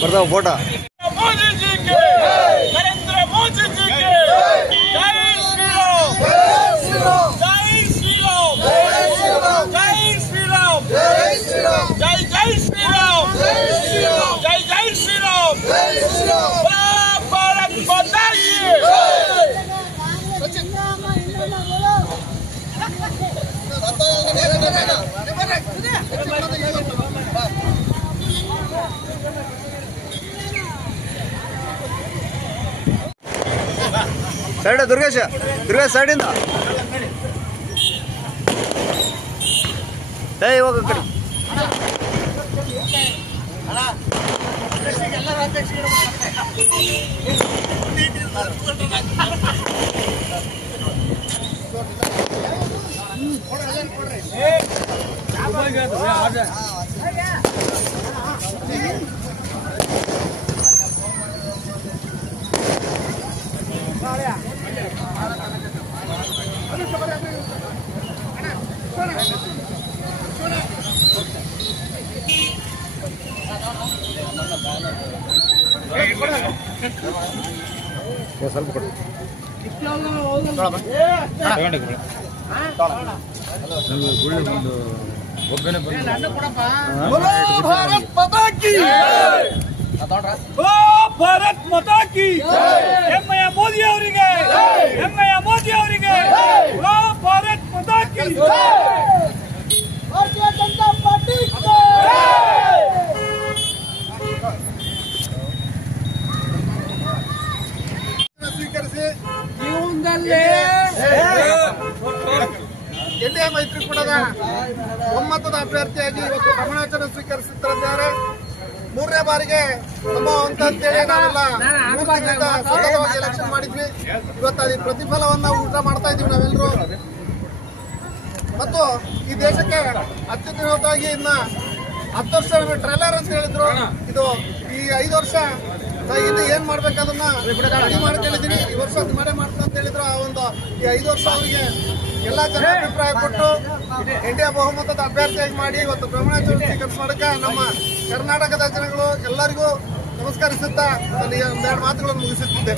ಬರ್ತಾವ ಫೋಟೋ. नरेंद्र मोदी जी के जय श्री राम, जय श्री राम, जय श्री राम, जय श्री राम, जय श्री राम, जय जय श्री राम, जय श्री राम, जय जय श्री राम, जय श्री राम। भारत माता की ಸೈಡ್ ದುರ್ಗೇಶ್ ಸೈಡಿಂದ ಇವಾಗ ಕಡೆ ಸ್ವಲ್ಪ ಕೊಡಿ. ಭಾರತ್ ಮಾತಾ ಕಿ ಹೆಮ್ಮೆಯ ಮೋದಿ ಅವರಿಗೆ, ಹೆಮ್ಮೆಯ ಮೋದಿ ಅವರಿಗೆ ಭಾರತ್ ಮಾತಾ ಕಿ ಭಾರತೀಯ ಜನತಾ ಪಾರ್ಟಿ ಸ್ವೀಕರಿಸಿ ಜೀವನದಲ್ಲಿ ಎನ್ಡಿಎ ಮೈತ್ರಿಕೂಟದ ಒಮ್ಮತದ ಅಭ್ಯರ್ಥಿಯಾಗಿ ಇವತ್ತು ಪ್ರಮಾಣವಚನ ಸ್ವೀಕರಿಸುತ್ತಿದ್ದಾರೆ. ಮೂರನೇ ಬಾರಿಗೆ ಸಂಭವ ಅಂತೇಳಿ ನಾವೆಲ್ಲ 3 ತಿಂಗಳಿಂದ ಸತತವಾಗಿ ಎಲೆಕ್ಷನ್ ಮಾಡಿದ್ವಿ. ಇವತ್ತು ಅದೇ ಪ್ರತಿಫಲವನ್ನ ಊಟ ಮಾಡ್ತಾ ಇದೀವಿ ನಾವೆಲ್ಲರೂ. ಮತ್ತು ಈ ದೇಶಕ್ಕೆ ಅತ್ಯುನ್ನತವಾಗಿ ಇನ್ನ 10 ವರ್ಷ ಟ್ರೈಲರ್ ಅಂತ ಹೇಳಿದ್ರು. ಇದು ಈ 5 ವರ್ಷ ಇನ್ನು ಏನ್ ಮಾಡ್ಬೇಕದನ್ನ ರೆಡಿ ಮಾಡ್ಕೊಂಡಿದೀನಿ. ಈ ವರ್ಷ ಅದು ಮಾಡೇ ಮಾಡ್ತಾ ಅಂತ ಹೇಳಿದ್ರು. ಆ ಒಂದು ಈ 5 ವರ್ಷ ಅವರಿಗೆ ಎಲ್ಲಾ ಜನ ಅಭಿಪ್ರಾಯ ಕೊಟ್ಟು ಎನ್ಡಿಎ ಬಹುಮತದ ಅಭ್ಯರ್ಥಿಯಾಗಿ ಮಾಡಿ ಇವತ್ತು ಪ್ರಮಾಣವಚನ ಸ್ವೀಕರಿಸ ಮಾಡಕ್ಕೆ ನಮ್ಮ ಕರ್ನಾಟಕದ ಜನಗಳು ಎಲ್ಲರಿಗೂ ನಮಸ್ಕರಿಸುತ್ತಾ ನನ್ನ 2 ಮಾತುಗಳನ್ನು ಮುಗಿಸುತ್ತಿದ್ದೆ.